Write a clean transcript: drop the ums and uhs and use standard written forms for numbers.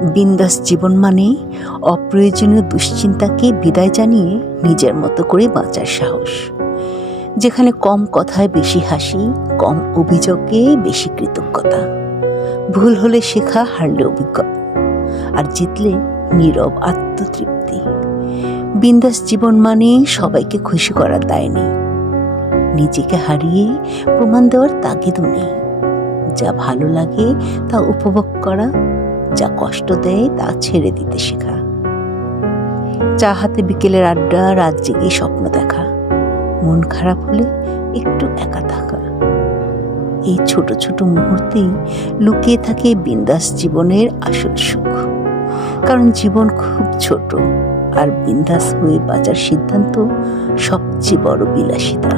বিন্দাস জীবন মানে অপ্রয়োজনীয় দুশ্চিন্তাকে বিদায় জানিয়ে নিজের মতো করে বাঁচার সাহস, যেখানে কম কথায় বেশি হাসি, কম অভিযোগে বেশি কৃতজ্ঞতা, ভুল হলে শেখা, হারলে অভিজ্ঞতা, আর জিতলে নীরব আত্মতৃপ্তি। বিন্দাস জীবন মানে সবাইকে খুশি করার দায় নেই, নিজেকে হারিয়ে প্রমাণ দেওয়ার তাগিদও নেই। যা ভালো লাগে তা উপভোগ করা, যা কষ্ট দেয় তা ছেড়ে দিতে শেখা। চা হাতে বিকেলের আড্ডা, রাত জেগে স্বপ্ন দেখা, মন খারাপ হলে একটু একা থাকা। এই ছোট ছোট মুহূর্তেই লুকিয়ে থাকে বিন্দাস জীবনের আসল সুখ। কারণ জীবন খুব ছোট, আর বিন্দাস হয়ে বাঁচার সিদ্ধান্ত সবচেয়ে বড় বিলাসিতা।